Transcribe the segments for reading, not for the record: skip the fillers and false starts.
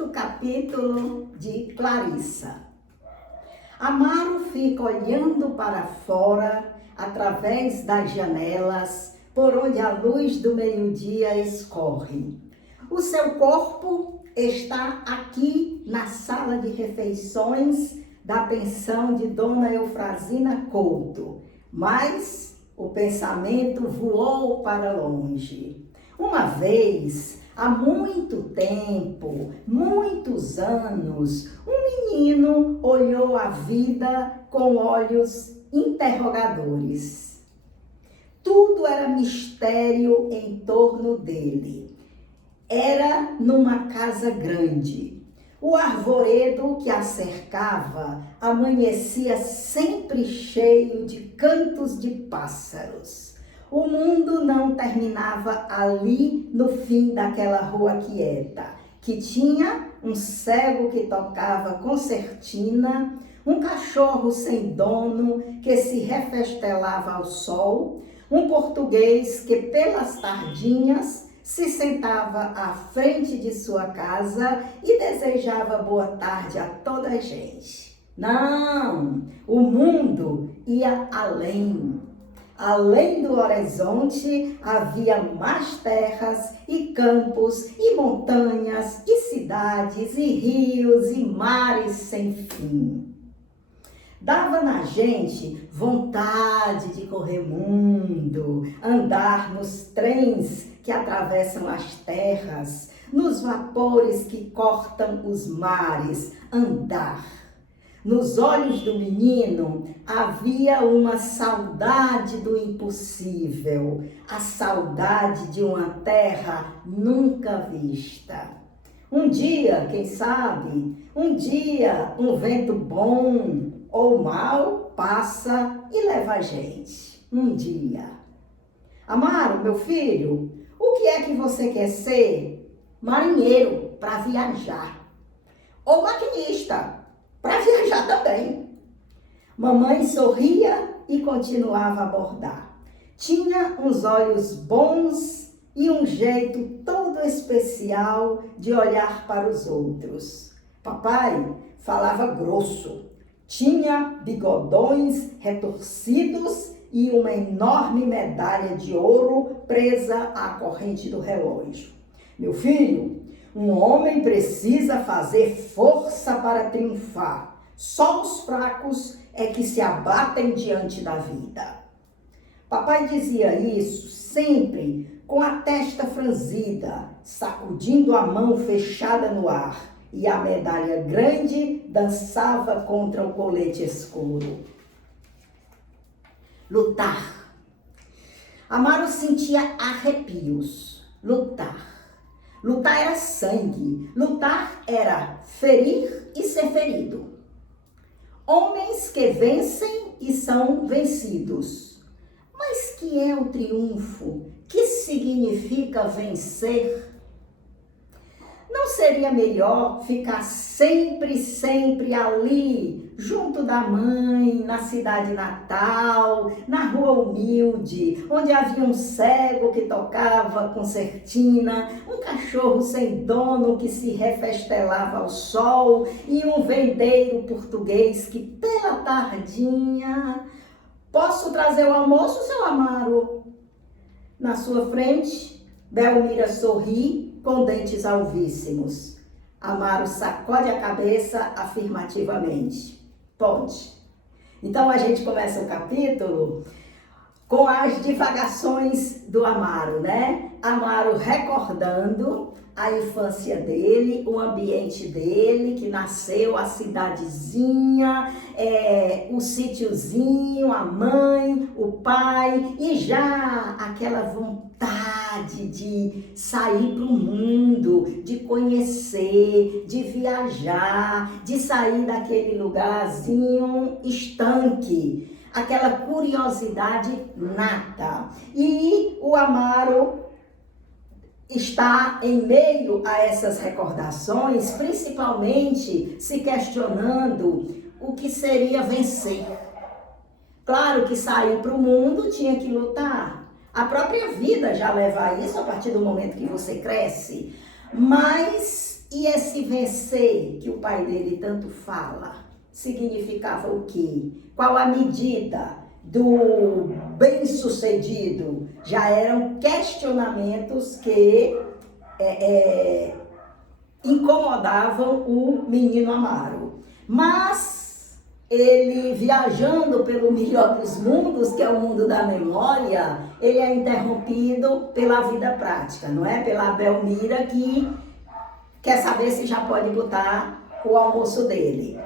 quinto capítulo de Clarissa. Amaro fica olhando para fora, através das janelas, por onde a luz do meio-dia escorre. O seu corpo está aqui na sala de refeições da pensão de Dona Eufrazina Couto, mas o pensamento voou para longe. Uma vez, há muito tempo, muitos anos, um menino olhou a vida com olhos interrogadores. Tudo era mistério em torno dele. Era numa casa grande. O arvoredo que a cercava amanhecia sempre cheio de cantos de pássaros. O mundo não terminava ali no fim daquela rua quieta, que tinha um cego que tocava concertina, um cachorro sem dono que se refestelava ao sol, um português que pelas tardinhas se sentava à frente de sua casa e desejava boa tarde a toda a gente. Não, o mundo ia além. Além do horizonte havia mais terras e campos e montanhas e cidades e rios e mares sem fim. Dava na gente vontade de correr mundo, andar nos trens que atravessam as terras, nos vapores que cortam os mares, andar. Nos olhos do menino havia uma saudade do impossível, a saudade de uma terra nunca vista. Um dia, quem sabe, um vento bom ou mau passa e leva a gente. Um dia. Amaro, meu filho, o que é que você quer ser? Marinheiro, para viajar. Ou maquinista, para viajar também. Mamãe sorria e continuava a bordar. Tinha uns olhos bons e um jeito todo especial de olhar para os outros. Papai falava grosso. Tinha bigodões retorcidos e uma enorme medalha de ouro presa à corrente do relógio. Meu filho, um homem precisa fazer força para triunfar. Só os fracos é que se abatem diante da vida. Papai dizia isso sempre com a testa franzida, sacudindo a mão fechada no ar, e a medalha grande dançava contra o colete escuro. Lutar. Amaro sentia arrepios. Lutar. Lutar era sangue. Lutar era ferir e ser ferido. Homens que vencem e são vencidos. Mas que é o triunfo? Que significa vencer? Não seria melhor ficar sempre ali, junto da mãe, na cidade natal, na rua humilde, onde havia um cego que tocava concertina, um cachorro sem dono que se refestelava ao sol e um vendeiro português que pela tardinha... Posso trazer o almoço, seu Amaro? Na sua frente, Belmira sorri, com dentes alvíssimos. Amaro sacode a cabeça afirmativamente. Pode. Então a gente começa o capítulo com as divagações do Amaro, né? Amaro recordando a infância dele, o ambiente dele, que nasceu, a cidadezinha, o sítiozinho, a mãe, o pai, e já aquela vontade de sair para o mundo, de conhecer, de viajar, de sair daquele lugarzinho estanque, aquela curiosidade nata. E o Amaro está em meio a essas recordações, principalmente se questionando o que seria vencer. Claro que sair para o mundo tinha que lutar. A própria vida já leva a isso a partir do momento que você cresce. Mas E esse vencer que o pai dele tanto fala, significava o quê? Qual a medida do bem-sucedido? Já eram questionamentos que incomodavam o menino Amaro. Mas ele, viajando pelo melhor dos mundos, que é o mundo da memória, ele é interrompido pela vida prática, não é? Pela Belmira, que quer saber se já pode botar o almoço dele.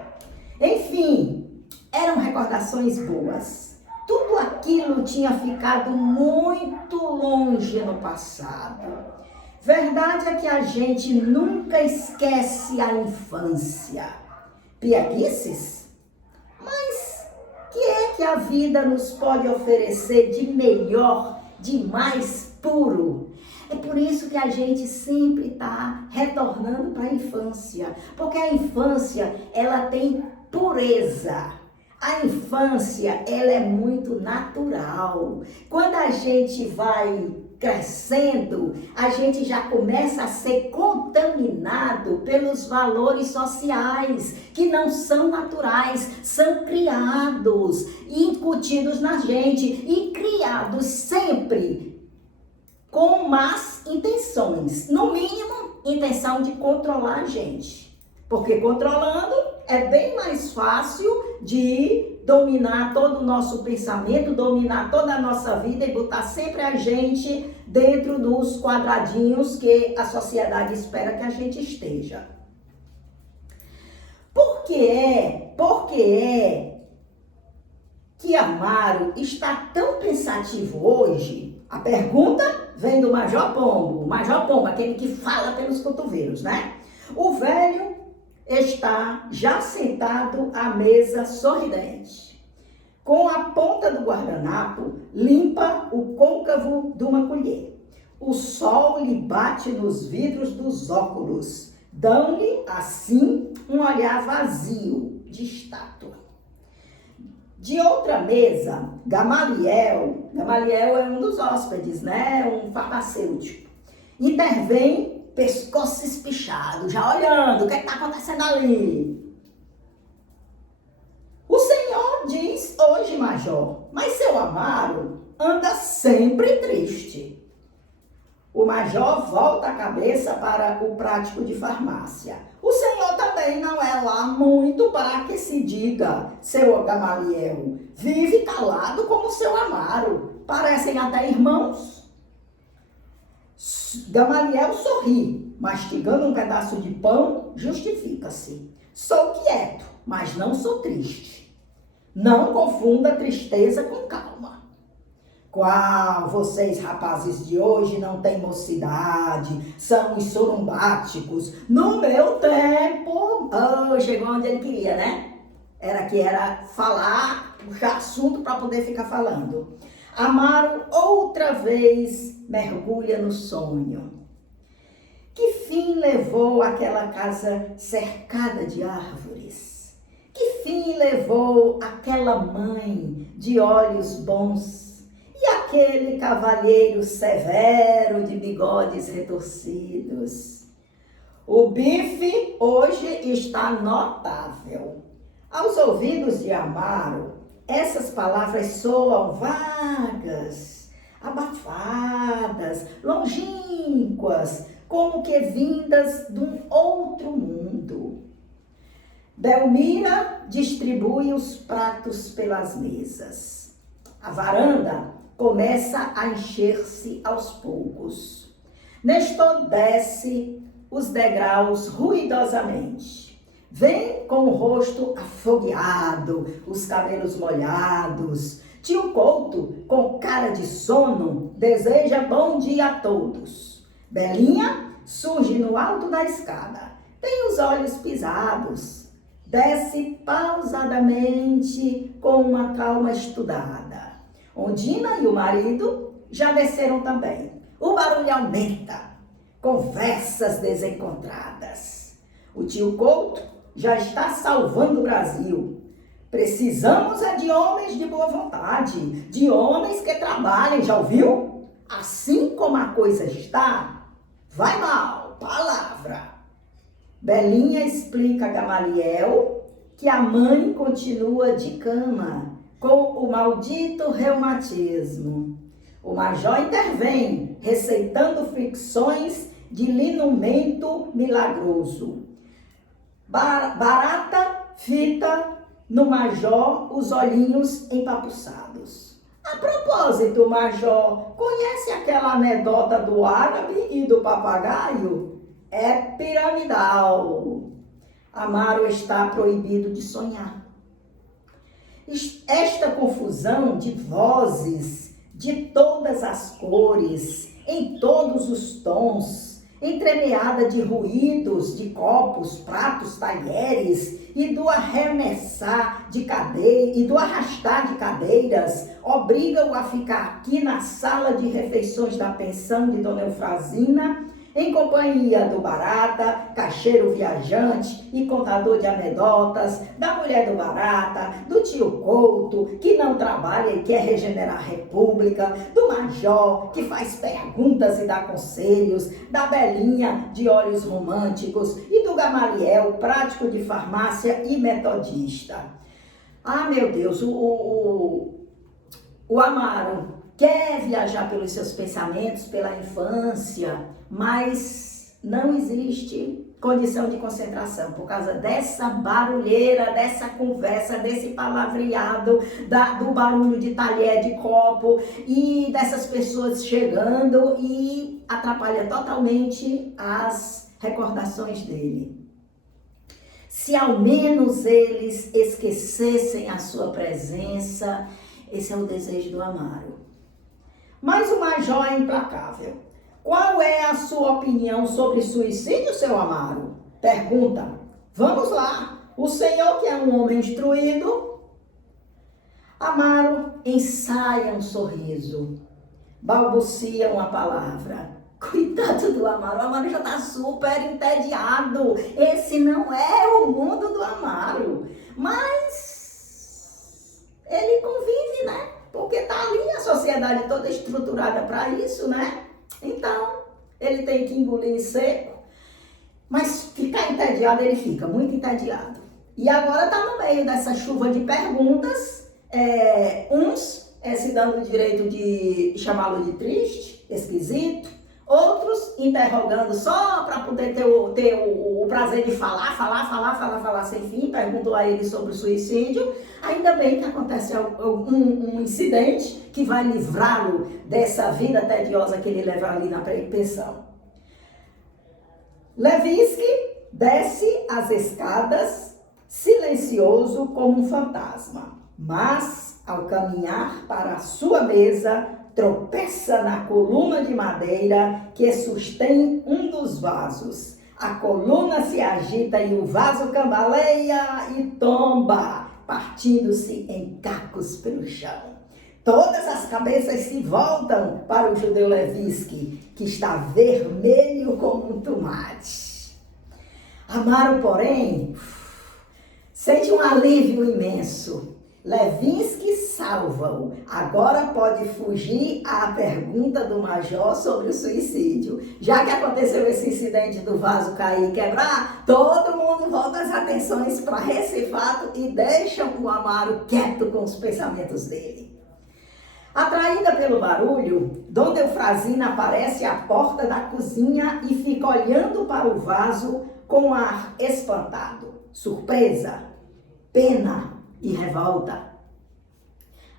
Enfim, eram recordações boas. Tudo aquilo tinha ficado muito longe no passado. Verdade é que a gente nunca esquece a infância. Pieguices? Mas que é que a vida nos pode oferecer de melhor, de mais puro? É por isso que a gente sempre está retornando para a infância. Porque a infância, ela tem pureza. A infância, ela é muito natural. Quando a gente vai crescendo, a gente já começa a ser contaminado pelos valores sociais, que não são naturais, são criados, incutidos na gente e criados sempre com más intenções. No mínimo, intenção de controlar a gente. Porque controlando é bem mais fácil de dominar todo o nosso pensamento, dominar toda a nossa vida e botar sempre a gente dentro dos quadradinhos que a sociedade espera que a gente esteja. Por que é que Amaro está tão pensativo hoje? A pergunta vem do Major Pombo. O Major Pombo, aquele que fala pelos cotovelos, né? O velho está já sentado à mesa sorridente. Com a ponta do guardanapo, limpa o côncavo de uma colher. O sol lhe bate nos vidros dos óculos, dão-lhe, assim, um olhar vazio de estátua. De outra mesa, Gamaliel é um dos hóspedes, né? Um farmacêutico. Intervém, pescoço espichado, já olhando o que está acontecendo ali. O senhor diz hoje, major, mas seu Amaro anda sempre triste. O major volta a cabeça para o prático de farmácia. O senhor também não é lá muito para que se diga, seu Gamaliel. Vive calado como seu Amaro. Parecem até irmãos. Gamaliel sorri, mastigando um pedaço de pão, justifica-se. Sou quieto, mas não sou triste. Não confunda tristeza com calma. Qual, vocês rapazes de hoje não têm mocidade, são os sorumbáticos. No meu tempo, chegou onde ele queria, né? Era falar, puxar assunto para poder ficar falando. Amaro outra vez mergulha no sonho. Que fim levou aquela casa cercada de árvores? Que fim levou aquela mãe de olhos bons? E aquele cavalheiro severo de bigodes retorcidos? O bife hoje está notável. Aos ouvidos de Amaro, essas palavras soam vagas, abafadas, longínquas, como que vindas de um outro mundo. Belmira distribui os pratos pelas mesas. A varanda começa a encher-se aos poucos. Nestor desce os degraus ruidosamente. Vem com o rosto afogueado, os cabelos molhados. Tio Couto, com cara de sono, deseja bom dia a todos. Belinha surge no alto da escada. Tem os olhos pisados. Desce pausadamente com uma calma estudada. Ondina e o marido já desceram também. O barulho aumenta. Conversas desencontradas. O tio Couto já está salvando o Brasil. Precisamos de homens de boa vontade, de homens que trabalhem, já ouviu? Assim como a coisa está, vai mal, palavra. Belinha explica a Gamaliel que a mãe continua de cama com o maldito reumatismo. O major intervém, receitando fricções de linumento milagroso. Barata fita no major os olhinhos empapuçados. A propósito, major, conhece aquela anedota do árabe e do papagaio? É piramidal. Amaro está proibido de sonhar. Esta confusão de vozes, de todas as cores, em todos os tons, entremeada de ruídos, de copos, pratos, talheres e do arremessar de cadeiras e do arrastar de cadeiras, obriga-o a ficar aqui na sala de refeições da pensão de Dona Eufrazina, em companhia do Barata, caixeiro viajante e contador de anedotas, da mulher do Barata, do tio Couto, que não trabalha e quer regenerar a república, do major, que faz perguntas e dá conselhos, da Belinha, de olhos românticos, e do Gamaliel, prático de farmácia e metodista. Ah, meu Deus, o Amaro quer viajar pelos seus pensamentos, pela infância, mas não existe condição de concentração por causa dessa barulheira, dessa conversa, desse palavreado, do barulho de talher, de copo e dessas pessoas chegando e atrapalha totalmente as recordações dele. Se ao menos eles esquecessem a sua presença, esse é o desejo do Amaro. Mas o major é implacável. Qual é a sua opinião sobre suicídio, seu Amaro? Pergunta. Vamos lá. O senhor, que é um homem instruído. Amaro ensaia um sorriso. Balbucia uma palavra. Coitado do Amaro. O Amaro já está super entediado. Esse não é o mundo do Amaro. Mas ele convive, né? Porque está ali a sociedade toda estruturada para isso, né? Então, ele tem que engolir em seco, mas ficar entediado, ele fica muito entediado. E agora está no meio dessa chuva de perguntas, uns se dando o direito de chamá-lo de triste, esquisito, outros interrogando só para poder ter o prazer de falar sem fim, perguntou a ele sobre o suicídio. Ainda bem que acontece um incidente que vai livrá-lo dessa vida tediosa que ele leva ali na pensão. Levinsky desce as escadas silencioso como um fantasma, mas ao caminhar para a sua mesa, tropeça na coluna de madeira que sustém um dos vasos. A coluna se agita e o vaso cambaleia e tomba, partindo-se em cacos pelo chão. Todas as cabeças se voltam para o judeu Levinsky, que está vermelho como um tomate. Amaro, porém, sente um alívio imenso. Levinsky salva-o. Agora pode fugir à pergunta do major sobre o suicídio. Já que aconteceu esse incidente do vaso cair e quebrar, todo mundo volta as atenções para esse fato e deixa o Amaro quieto com os pensamentos dele. Atraída pelo barulho, Dona Eufrazina aparece à porta da cozinha e fica olhando para o vaso com um ar espantado, surpresa, pena e revolta.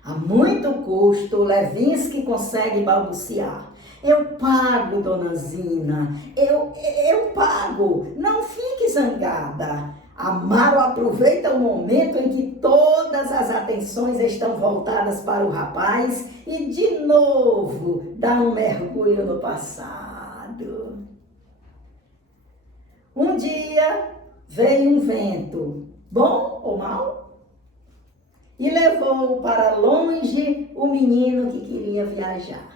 A muito custo, Levinsky consegue balbuciar. Eu pago, Dona Zina, eu pago, não fique zangada. Amaro aproveita o momento em que todas as atenções estão voltadas para o rapaz e de novo dá um mergulho no passado. Um dia veio um vento, bom ou mau, e levou para longe o menino que queria viajar.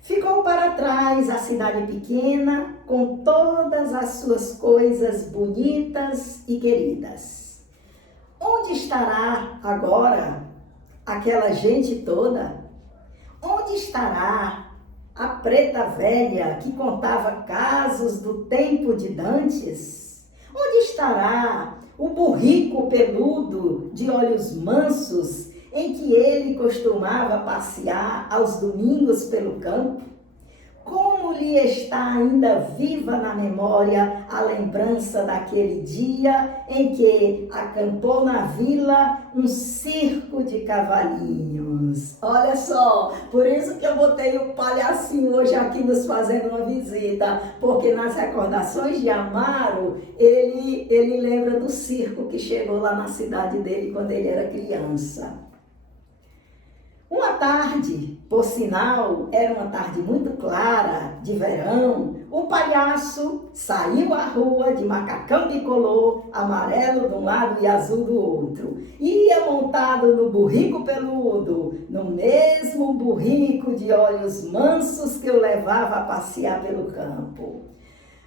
Ficou para trás a cidade pequena, com todas as suas coisas bonitas e queridas. Onde estará agora aquela gente toda? Onde estará a preta velha que contava casos do tempo de Dantes? Onde estará o burrico peludo de olhos mansos em que ele costumava passear aos domingos pelo campo? Como lhe está ainda viva na memória a lembrança daquele dia em que acampou na vila um circo de cavalinhos? Olha só, por isso que eu botei o palhacinho hoje aqui nos fazendo uma visita, porque nas recordações de Amaro, ele lembra do circo que chegou lá na cidade dele quando ele era criança. Uma tarde, por sinal, era uma tarde muito clara, de verão, o palhaço saiu à rua de macacão bicolor, amarelo de um lado e azul do outro. Ia montado no burrico peludo, no mesmo burrico de olhos mansos que o levava a passear pelo campo.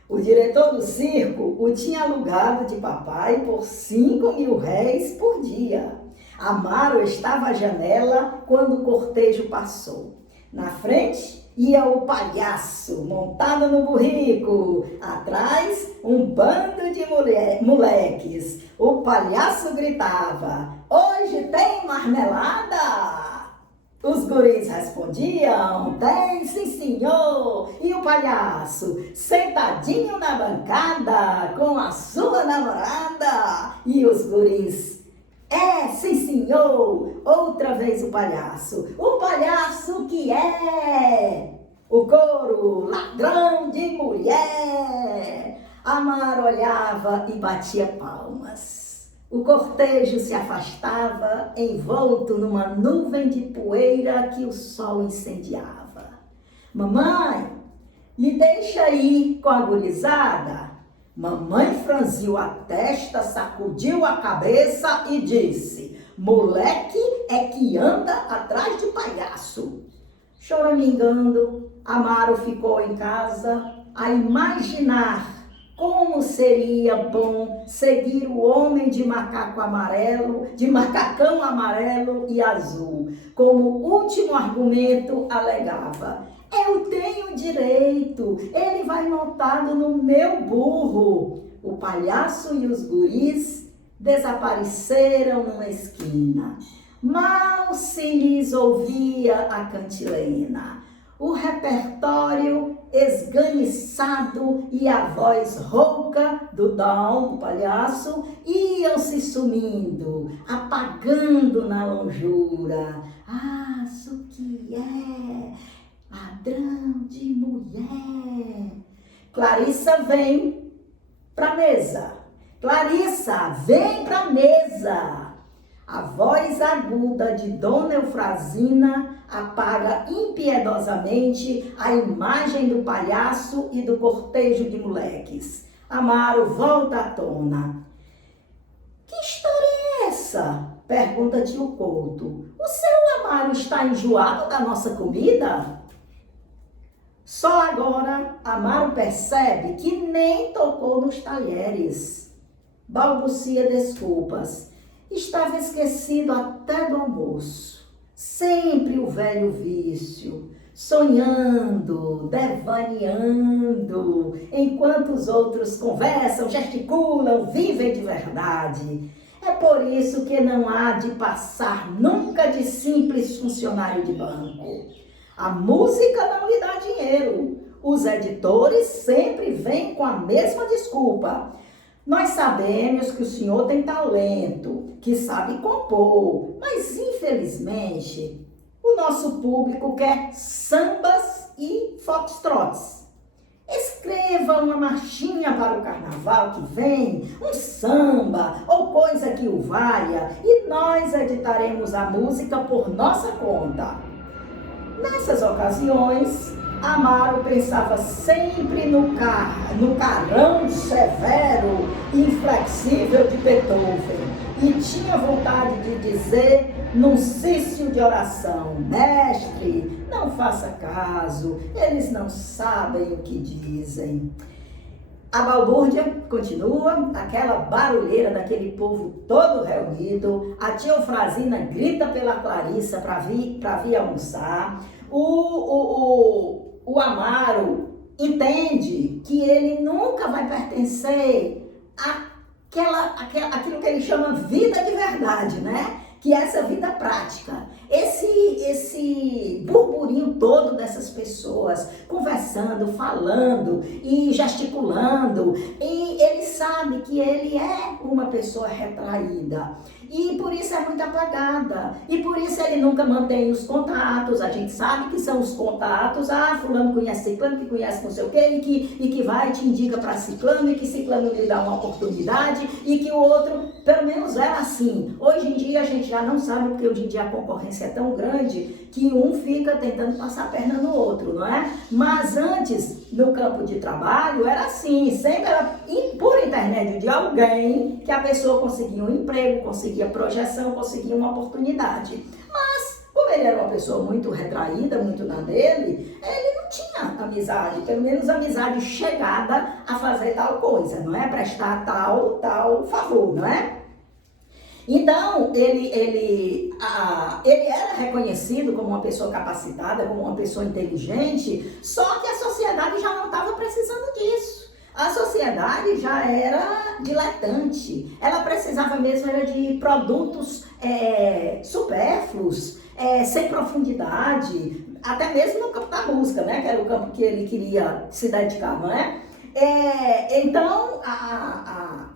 O diretor do circo o tinha alugado de papai por 5.000 réis por dia. Amaro estava à janela quando o cortejo passou. Na frente ia o palhaço, montado no burrico. Atrás, um bando de moleques. O palhaço gritava: "Hoje tem marmelada?" Os guris respondiam: "Tem, sim, senhor." E o palhaço, sentadinho na bancada, com a sua namorada. E os guris: "É, sim, senhor." Outra vez o palhaço que é. O coro: "Ladrão de mulher." Amaro olhava e batia palmas. O cortejo se afastava, envolto numa nuvem de poeira que o sol incendiava. "Mamãe, me deixa ir com a gurizada?" Mamãe franziu a testa, sacudiu a cabeça e disse: "Moleque é que anda atrás de palhaço." Choramingando, Amaro ficou em casa a imaginar como seria bom seguir o homem de macacão amarelo e azul. Como último argumento, alegava: "Eu tenho direito, ele vai montado no meu burro." O palhaço e os guris desapareceram numa esquina. Mal se lhes ouvia a cantilena, o repertório esganiçado e a voz rouca do palhaço iam se sumindo, apagando na longura. "Ah, isso que é ladrão de mulher." Clarissa vem pra mesa. "Clarissa, vem pra mesa." A voz aguda de Dona Eufrazina apaga impiedosamente a imagem do palhaço e do cortejo de moleques. Amaro volta à tona. "Que história é essa?" pergunta tio Couto. "O seu Amaro está enjoado da nossa comida?" Só agora Amaro percebe que nem tocou nos talheres. Balbucia desculpas. Estava esquecido até do almoço. Sempre o velho vício, sonhando, devaneando, enquanto os outros conversam, gesticulam, vivem de verdade. É por isso que não há de passar nunca de simples funcionário de banco. A música não lhe dá dinheiro. Os editores sempre vêm com a mesma desculpa: "Nós sabemos que o senhor tem talento, que sabe compor, mas infelizmente o nosso público quer sambas e foxtrots. Escreva uma marchinha para o carnaval que vem, um samba ou coisa que o valha, e nós editaremos a música por nossa conta." Nessas ocasiões, Amaro pensava sempre no carão severo e inflexível de Beethoven e tinha vontade de dizer num cício de oração: "Mestre, não faça caso, eles não sabem o que dizem." A balbúrdia continua, aquela barulheira daquele povo todo reunido. A tia Eufrazina grita pela Clarissa para vir almoçar. O Amaro entende que ele nunca vai pertencer aquilo que ele chama vida de verdade, né? Que é essa vida prática. Esse burburinho todo dessas pessoas conversando, falando e gesticulando, e ele sabe que ele é uma pessoa retraída. E por isso é muito apagada. E por isso ele nunca mantém os contatos. A gente sabe que são os contatos. Fulano conhece ciclano, que conhece não sei o quê, e que vai e te indica para ciclano, e que ciclano lhe dá uma oportunidade, e que o outro, pelo menos é assim. Hoje em dia a gente já não sabe, porque hoje em dia a concorrência é tão grande que um fica tentando passar a perna no outro, não é? Mas antes, no campo de trabalho, era assim. Sempre era por intermédio de alguém que a pessoa conseguia um emprego, conseguia projeção, conseguia uma oportunidade. Mas, como ele era uma pessoa muito retraída, muito na dele, ele não tinha amizade, pelo menos amizade chegada a fazer tal coisa, não é? Prestar tal favor, não é? Então, ele era reconhecido como uma pessoa capacitada, como uma pessoa inteligente, só que a sociedade já não estava precisando disso. A sociedade já era diletante, ela precisava mesmo era de produtos supérfluos, sem profundidade, até mesmo no campo da música, né? Que era o campo que ele queria se dedicar, não é? Então,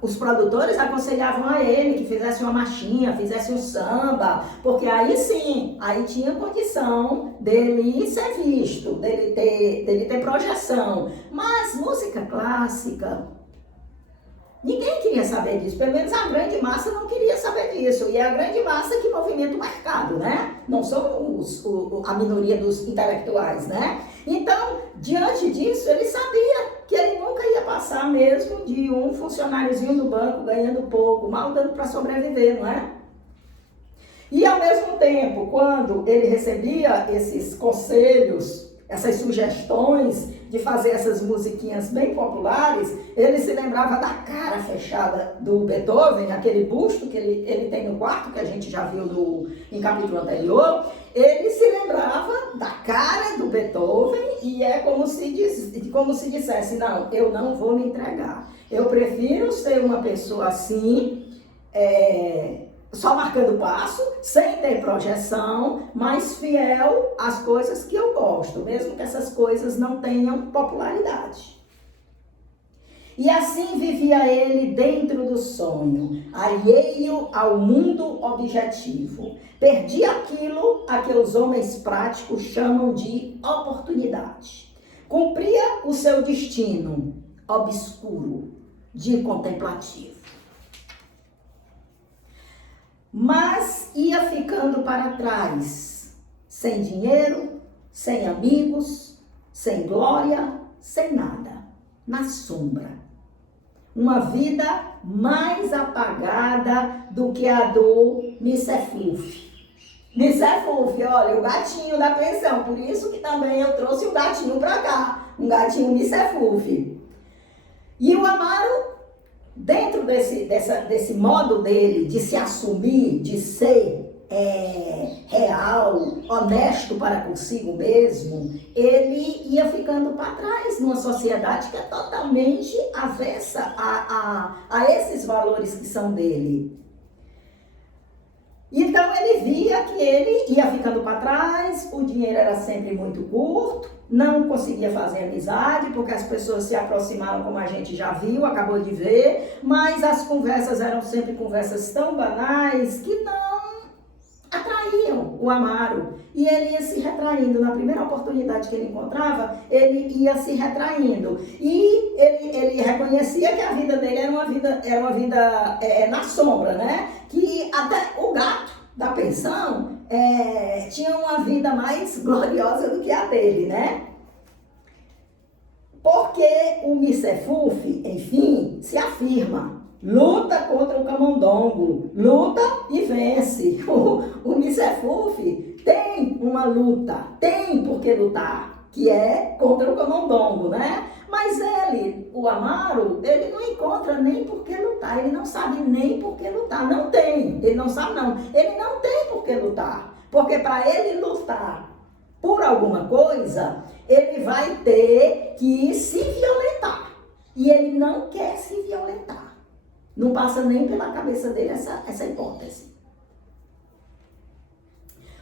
os produtores aconselhavam a ele que fizesse uma marchinha, fizesse um samba, porque aí sim, aí tinha condição dele ser visto, dele ter projeção. Mas música clássica, ninguém queria saber disso, pelo menos a grande massa não queria saber disso. E é a grande massa que movimenta o mercado, né? Não são a minoria dos intelectuais, né? Então, diante disso, ele sabia que ele nunca ia passar mesmo de um funcionáriozinho do banco ganhando pouco, mal dando para sobreviver, não é? E ao mesmo tempo, quando ele recebia esses conselhos, essas sugestões de fazer essas musiquinhas bem populares, ele se lembrava da cara fechada do Beethoven, aquele busto que ele tem no quarto, que a gente já viu em capítulo anterior. Ele se lembrava da cara do Beethoven e é como se dissesse, não, eu não vou me entregar. Eu prefiro ser uma pessoa assim, só marcando passo, sem ter projeção, mas fiel às coisas que eu gosto, mesmo que essas coisas não tenham popularidade. E assim vivia ele dentro do sonho, alheio ao mundo objetivo. Perdia aquilo a que os homens práticos chamam de oportunidade. Cumpria o seu destino obscuro de contemplativo. Mas ia ficando para trás, sem dinheiro, sem amigos, sem glória, sem nada, na sombra. Uma vida mais apagada do que a do Micefluf. Micefluf, olha, o gatinho da pensão, por isso que também eu trouxe o gatinho para cá, um gatinho Micefluf. E o Amaro, dentro desse modo dele de se assumir, de ser real, honesto para consigo mesmo, ele ia ficando para trás numa sociedade que é totalmente avessa a esses valores que são dele. Então ele via que ele ia ficando para trás, o dinheiro era sempre muito curto, não conseguia fazer amizade, porque as pessoas se aproximavam, como a gente já viu, acabou de ver, mas as conversas eram sempre conversas tão banais que não atraíam o Amaro. E ele ia se retraindo. Na primeira oportunidade que ele encontrava, ele ia se retraindo. E ele reconhecia que a vida dele era uma vida na sombra, né? Que até o gato da pensão tinha uma vida mais gloriosa do que a dele, né? Porque o Micefluf, enfim, se afirma. Luta contra o camundongo, luta e vence. O Micefluf tem uma luta, tem por que lutar, que é contra o camundongo, né? Mas ele, o Amaro, ele não encontra nem por que lutar, ele não sabe nem por que lutar, não tem, ele não sabe não, ele não tem por que lutar, porque para ele lutar por alguma coisa, ele vai ter que se violentar, e ele não quer se violentar. Não passa nem pela cabeça dele essa hipótese.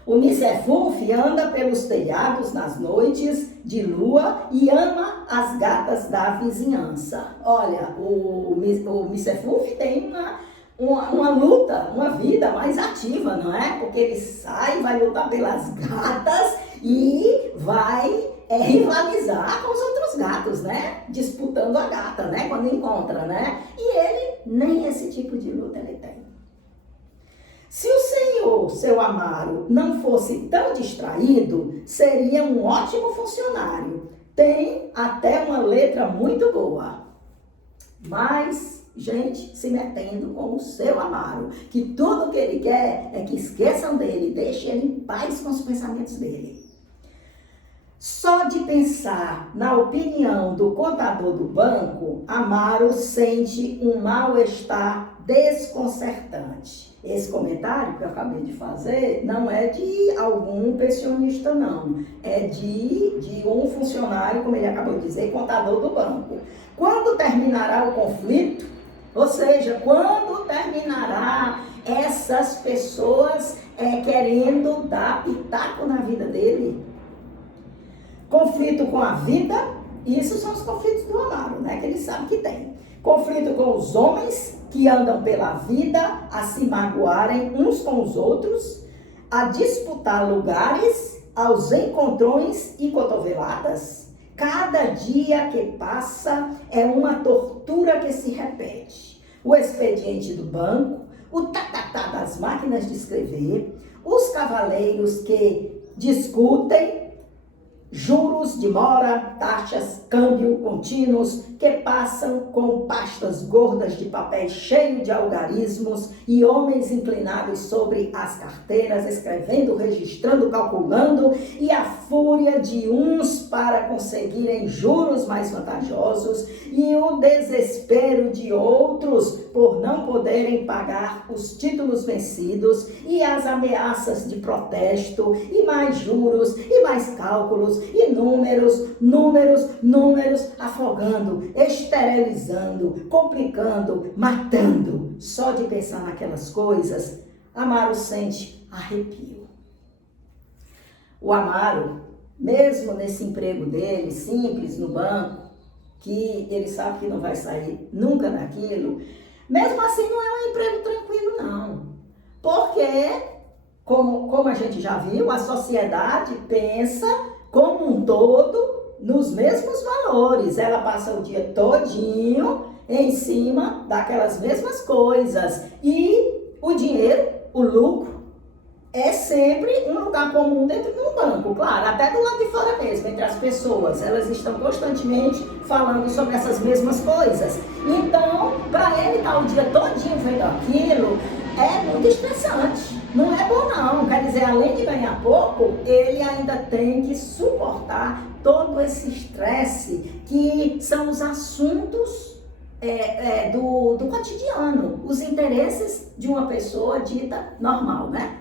O Micefuf anda pelos telhados nas noites de lua e ama as gatas da vizinhança. Olha, o Micefuf tem uma luta, uma vida mais ativa, não é? Porque ele sai, vai lutar pelas gatas e vai rivalizar com os outros gatos, né? Disputando a gata, né? Quando encontra, né? E ele, nem esse tipo de luta ele tem. Se o Senhor, seu Amaro, não fosse tão distraído, seria um ótimo funcionário. Tem até uma letra muito boa. Mas, gente, se metendo com o seu Amaro, que tudo que ele quer é que esqueçam dele, deixem ele em paz com os pensamentos dele. Só de pensar na opinião do contador do banco, Amaro sente um mal-estar desconcertante. Esse comentário que eu acabei de fazer não é de algum pensionista, não. É de um funcionário, como ele acabou de dizer, contador do banco. Quando terminará o conflito, ou seja, quando terminará essas pessoas querendo dar pitaco na vida dele? Conflito com a vida, isso são os conflitos do Amaro, né? Que ele sabe que tem. Conflito com os homens que andam pela vida a se magoarem uns com os outros, a disputar lugares, aos encontrões e cotoveladas. Cada dia que passa é uma tortura que se repete. O expediente do banco, o tatatá das máquinas de escrever, os cavaleiros que discutem, juros de mora, taxas, câmbio contínuos que passam com pastas gordas de papel cheio de algarismos e homens inclinados sobre as carteiras, escrevendo, registrando, calculando, e a fúria de uns para conseguirem juros mais vantajosos e o desespero de outros por não poderem pagar os títulos vencidos e as ameaças de protesto e mais juros e mais cálculos e números, afogando, esterilizando, complicando, matando. Só de pensar naquelas coisas, Amaro sente arrepio. O Amaro, mesmo nesse emprego dele, simples, no banco, que ele sabe que não vai sair nunca daquilo, mesmo assim não é um emprego tranquilo, não. Porque, como a gente já viu, a sociedade pensa como um todo nos mesmos valores. Ela passa o dia todinho em cima daquelas mesmas coisas. E o dinheiro, o lucro, é sempre um lugar comum dentro de um banco. Claro, até do lado de fora mesmo, entre as pessoas. Elas estão constantemente falando sobre essas mesmas coisas. Então, para ele estar o dia todinho vendo aquilo, é muito estressante. Não é bom não, quer dizer, além de ganhar pouco, ele ainda tem que suportar todo esse estresse que são os assuntos do cotidiano, os interesses de uma pessoa dita normal, né?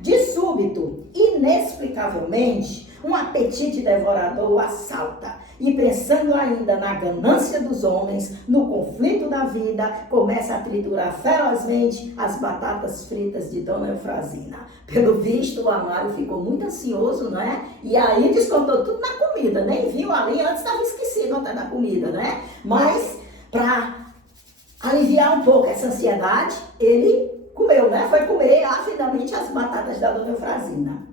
De súbito, inexplicavelmente, um apetite devorador o assalta. E pensando ainda na ganância dos homens, no conflito da vida, começa a triturar ferozmente as batatas fritas de Dona Eufrazina. Pelo visto, o Amaro ficou muito ansioso, né? E aí descontou tudo na comida, nem viu ali, antes estava esquecido até da comida, né? Mas, para aliviar um pouco essa ansiedade, ele comeu, né? Foi comer avidamente as batatas da Dona Eufrazina.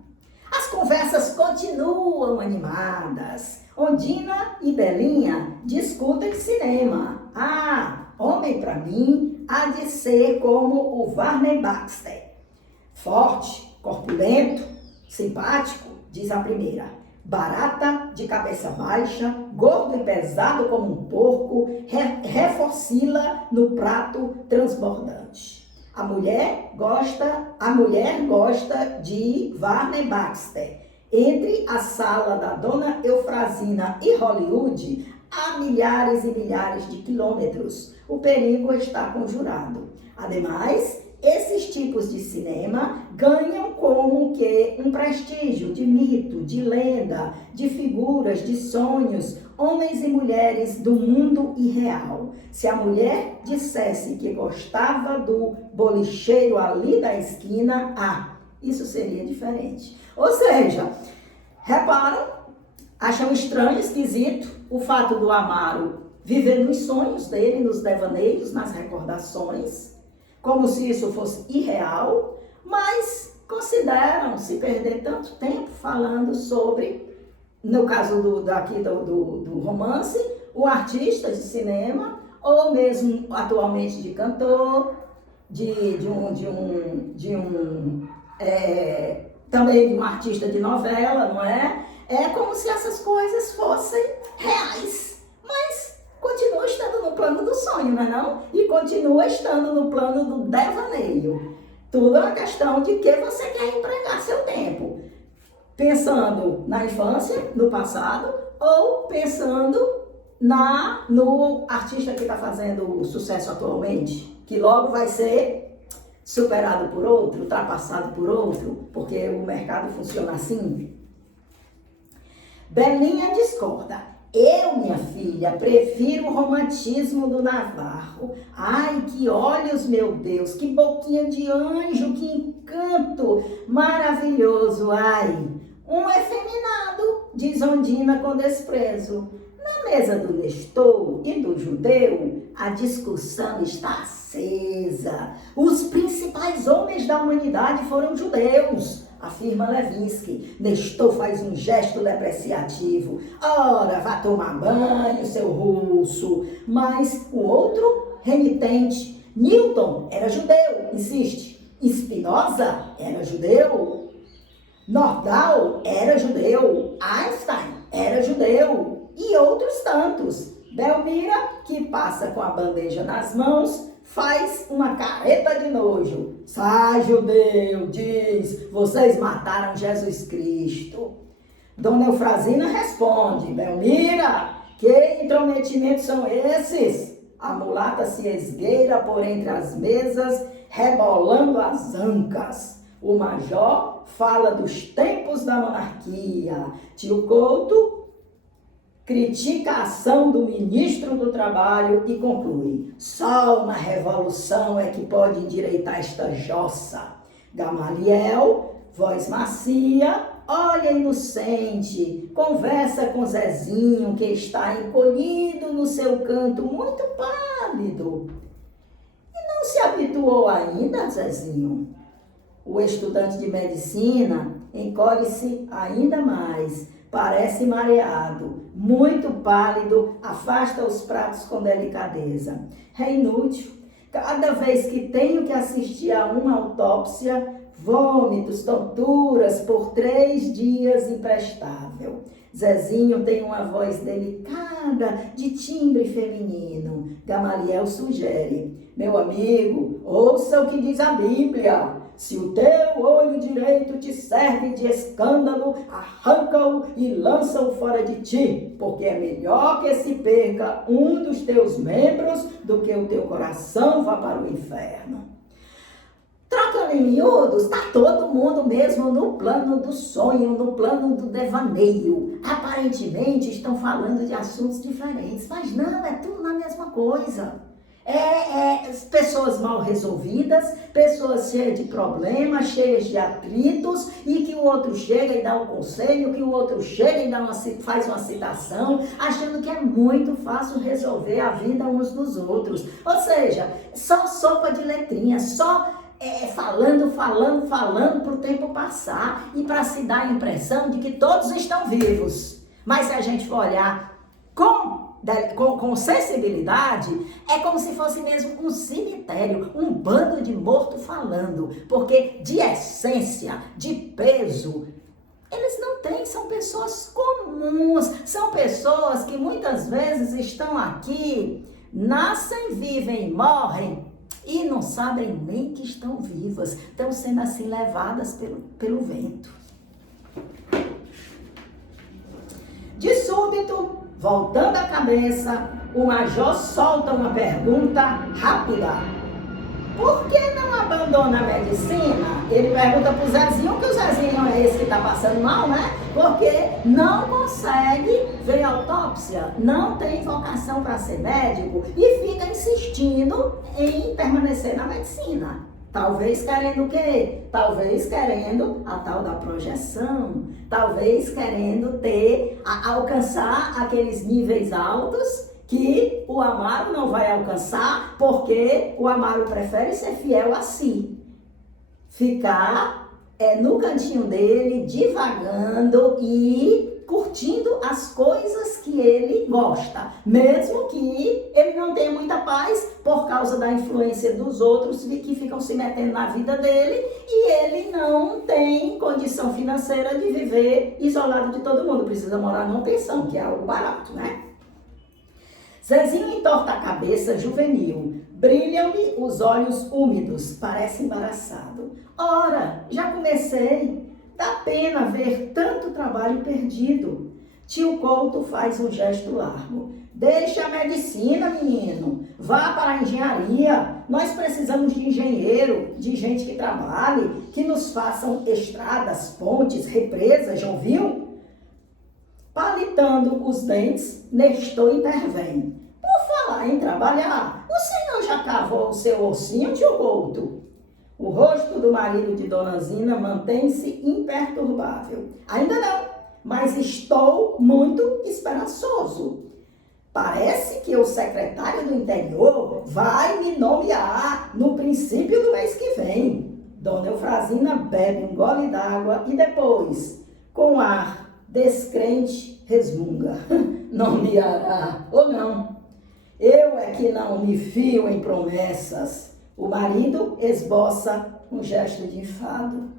As conversas continuam animadas. Ondina e Belinha discutem cinema. Ah, homem para mim há de ser como o Varney Baxter. Forte, corpulento, simpático, diz a primeira. Barata, de cabeça baixa, gordo e pesado como um porco, reforcila no prato transbordante. A mulher gosta de Varney Baxter. Entre a sala da Dona Eufrazina e Hollywood, há milhares e milhares de quilômetros. O perigo está conjurado. Ademais, esses tipos de cinema ganham como que um prestígio de mito, de lenda, de figuras, de sonhos, homens e mulheres do mundo irreal. Se a mulher dissesse que gostava do bolicheiro ali da esquina, isso seria diferente. Ou seja, reparam, acham estranho, esquisito o fato do Amaro viver nos sonhos dele, nos devaneios, nas recordações, como se isso fosse irreal, mas consideram se perder tanto tempo falando sobre, no caso do romance, o artista de cinema, ou mesmo atualmente de cantor, também de um artista de novela, não é? É como se essas coisas fossem reais, mas continua estando no plano do sonho, não é não? E continua estando no plano do devaneio. Tudo é uma questão de que você quer empregar seu tempo. Pensando na infância, no passado, ou pensando no artista que está fazendo sucesso atualmente, que logo vai ser superado por outro, ultrapassado por outro, porque o mercado funciona assim. Belinha discorda. Eu, minha filha, prefiro o romantismo do Navarro. Ai, que olhos, meu Deus, que boquinha de anjo, que encanto maravilhoso. Ai, um efeminado, diz Ondina com desprezo. Na mesa do Nestor e do judeu, a discussão está acesa. Os principais homens da humanidade foram judeus, afirma Levinsky. Nestor faz um gesto depreciativo. Ora, vá tomar banho, seu russo. Mas o outro, remitente, Newton era judeu, insiste. Spinoza era judeu. Nordau era judeu. Einstein era judeu. E outros tantos. Belmira, que passa com a bandeja nas mãos, faz uma careta de nojo. Sai, judeu, diz, vocês mataram Jesus Cristo. Dona Eufrazina responde, Belmira, que intrometimentos são esses? A mulata se esgueira por entre as mesas, rebolando as ancas. O major fala dos tempos da monarquia. Tio Couto critica a ação do ministro do Trabalho e conclui: só uma revolução é que pode endireitar esta jossa. Gamaliel, voz macia, olha inocente, conversa com Zezinho, que está encolhido no seu canto, muito pálido. E não se habituou ainda, Zezinho? O estudante de medicina encolhe-se ainda mais. Parece mareado, muito pálido, afasta os pratos com delicadeza. É inútil. Cada vez que tenho que assistir a uma autópsia, vômitos, tonturas, por 3 dias imprestável. Zezinho tem uma voz delicada, de timbre feminino. Gamaliel sugere: meu amigo, ouça o que diz a Bíblia. Se o teu olho direito te serve de escândalo, arranca-o e lança-o fora de ti, porque é melhor que se perca um dos teus membros do que o teu coração vá para o inferno. Trocando em miúdos, está todo mundo mesmo no plano do sonho, no plano do devaneio. Aparentemente estão falando de assuntos diferentes, mas não, é tudo na mesma coisa. Pessoas mal resolvidas, pessoas cheias de problemas, cheias de atritos, e que o outro chega e dá um conselho, que o outro chega e faz uma citação, achando que é muito fácil resolver a vida uns dos outros. Ou seja, só sopa de letrinha, só falando para o tempo passar e para se dar a impressão de que todos estão vivos. Mas se a gente for olhar com sensibilidade, é como se fosse mesmo um cemitério, um bando de morto falando, porque de essência, de peso, eles não têm, são pessoas comuns, são pessoas que muitas vezes estão aqui, nascem, vivem, morrem e não sabem nem que estão vivas, estão sendo assim levadas pelo vento. De súbito, voltando a cabeça, o major solta uma pergunta rápida. Por que não abandona a medicina? Ele pergunta pro Zezinho, que o Zezinho é esse que está passando mal, né? Porque não consegue ver autópsia, não tem vocação para ser médico e fica insistindo em permanecer na medicina. Talvez querendo o quê? Talvez querendo a tal da projeção, talvez querendo alcançar aqueles níveis altos que o Amaro não vai alcançar, porque o Amaro prefere ser fiel a si. Ficar no cantinho dele, divagando e curtindo as coisas que ele gosta, mesmo que ele não tenha muita paz por causa da influência dos outros que ficam se metendo na vida dele e ele não tem condição financeira de viver isolado de todo mundo, precisa morar numa pensão, que é algo barato, né? Zezinho entorta a cabeça juvenil, brilham-lhe os olhos úmidos, parece embaraçado. Ora, já comecei. Dá pena ver tanto trabalho perdido. Tio Couto faz um gesto largo. Deixa a medicina, menino. Vá para a engenharia. Nós precisamos de engenheiro, de gente que trabalhe, que nos façam estradas, pontes, represas, já ouviu? Palitando os dentes, Nestor intervém. Por falar em trabalhar, o senhor já cavou o seu ossinho, tio Couto? O rosto do marido de Dona Zina mantém-se imperturbável. Ainda não, mas estou muito esperançoso. Parece que o secretário do interior vai me nomear no princípio do mês que vem. Dona Eufrazina bebe um gole d'água e depois, com ar descrente, resmunga. Nomeará ou não? Eu é que não me fio em promessas. O marido esboça um gesto de enfado.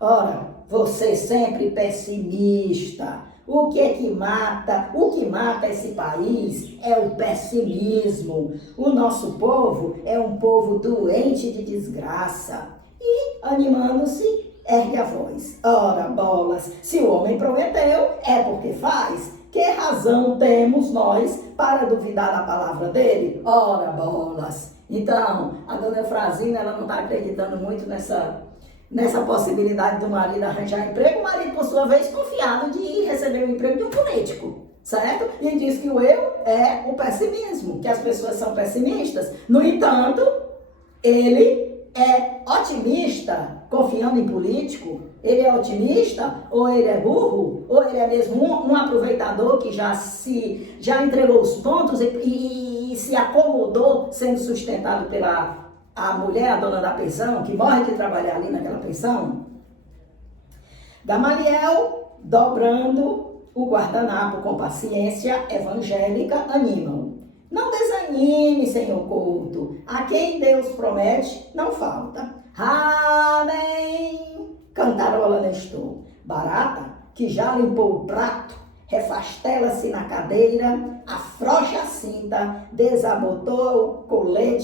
Ora, você sempre pessimista. O que mata esse país é o pessimismo. O nosso povo é um povo doente de desgraça. E, animando-se, ergue a voz. Ora, bolas, se o homem prometeu, é porque faz. Que razão temos nós para duvidar da palavra dele? Ora, bolas. Então, a dona Eufrazina, ela não está acreditando muito nessa possibilidade do marido arranjar emprego. O marido, por sua vez, confiado de receber o emprego de um político, certo? E diz que o eu é o pessimismo, que as pessoas são pessimistas. No entanto, ele é otimista, confiando em político. Ele é otimista, ou ele é burro, ou ele é mesmo um aproveitador que já entregou os pontos e se acomodou sendo sustentado pela a mulher, a dona da pensão, que morre de trabalhar ali naquela pensão. Gamaliel, dobrando o guardanapo com paciência evangélica, anima-o. Não desanime, senhor Couto. A quem Deus promete, não falta. Amém! Cantarola Nestor. Barata, que já limpou o prato, refastela-se na cadeira, afrouxa a cinta, desabotou o colete